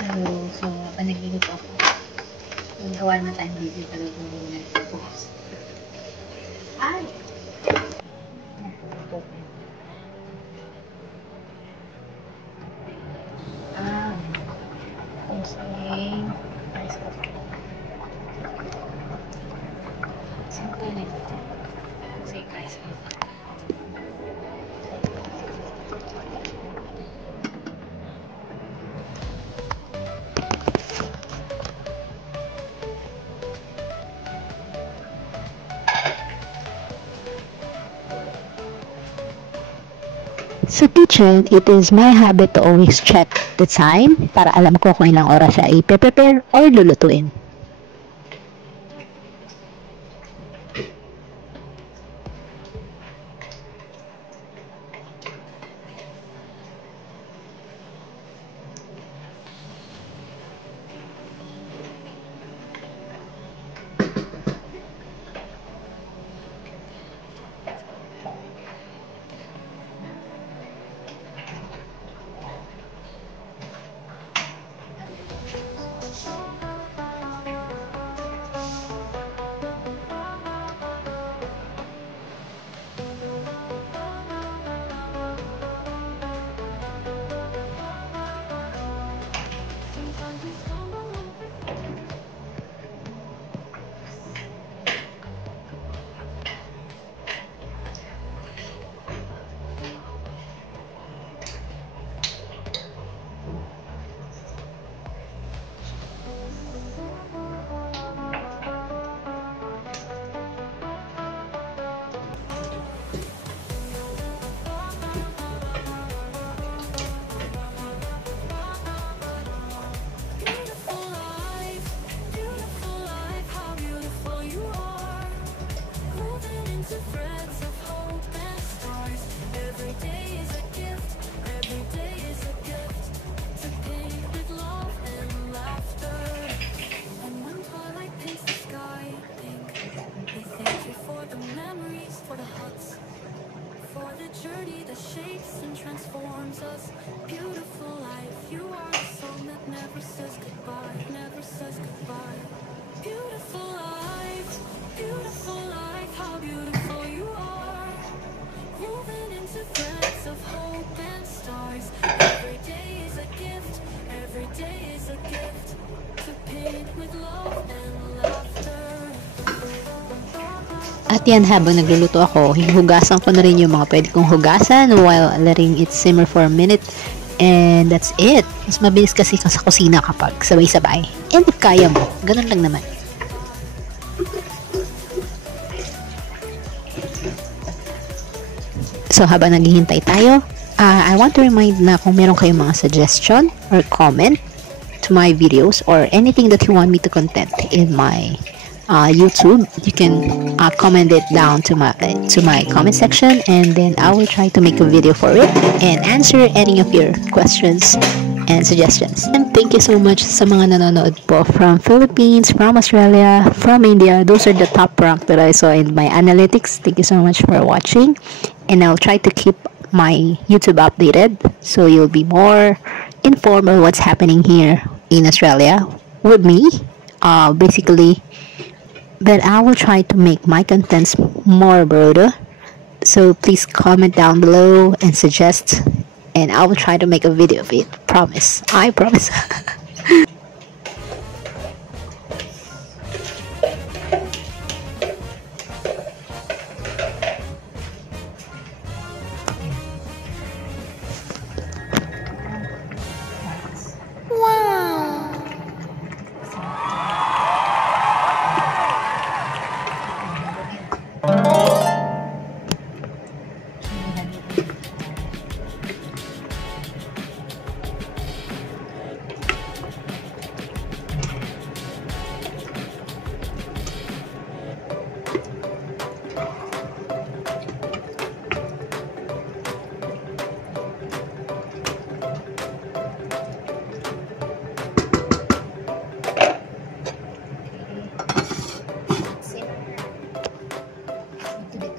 Hello. So, panagluluto ako. Gawa naman tayong video talaga kung nag-post. Ay! Open. Okay. Rice cooker. Simple na ito. Say rice cooker. Sa kitchen, it is my habit to always check the time para alam ko kung ilang oras siya i-prepare or lulutuin. Journey that shapes and transforms us. Beautiful life, you are a song that never says goodbye, never says goodbye. Beautiful life, how beautiful you are. Woven into threads of hope and stars. Every day is a gift, every day is a gift. To paint with love and laughter. At yan, habang nagluluto ako, hinuhugasan ko na rin yung mga pwede kong hugasan while letting it simmer for a minute. And that's it. Mas mabilis kasi sa kusina kapag sabay-sabay. And if kaya mo, ganun lang naman. So habang naghihintay tayo, I want to remind na kung meron kayong mga suggestion or comment to my videos or anything that you want me to content in my YouTube, you can comment it down to my comment section, and then I will try to make a video for it and answer any of your questions and suggestions. And thank you so much sa mga nanonood po from Philippines, from Australia, from India. Those are the top rank that I saw in my analytics. Thank you so much for watching, and I'll try to keep my YouTube updated so you'll be more informed on what's happening here in Australia with me. Basically, but I will try to make my contents more broader. So please comment down below and suggest, and I will try to make a video of it. Promise. I promise.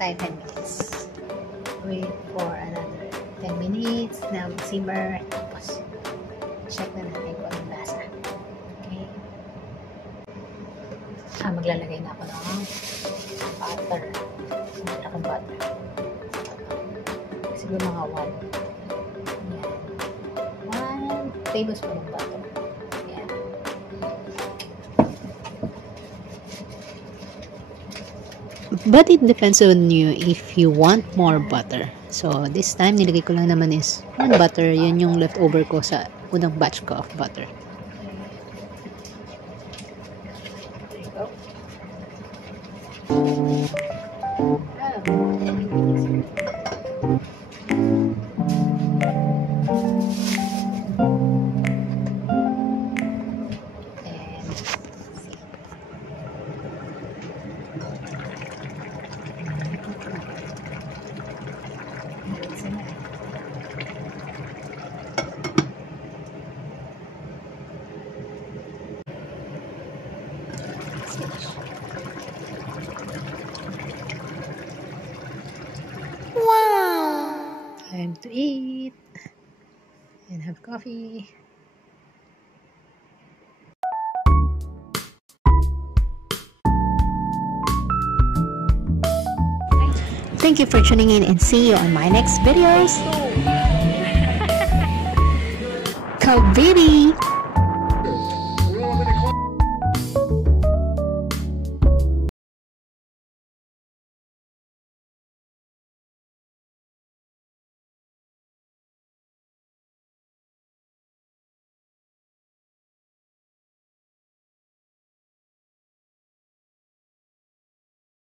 tayo 10 minutes. Wait for another 10 minutes. Now, simmer. Tapos, check na natin kung anong lasa. Maglalagay na ako ng butter. Sinata akong butter. Siguro mga 1 tablespoon ng butter. Ayan. But it depends on you if you want more butter. So, this time, nilagay ko lang naman is 1 butter. Yan yung leftover ko sa unang batch ko of butter. There you go. Time to eat and have coffee. Thank you for tuning in and see you on my next videos. Go baby!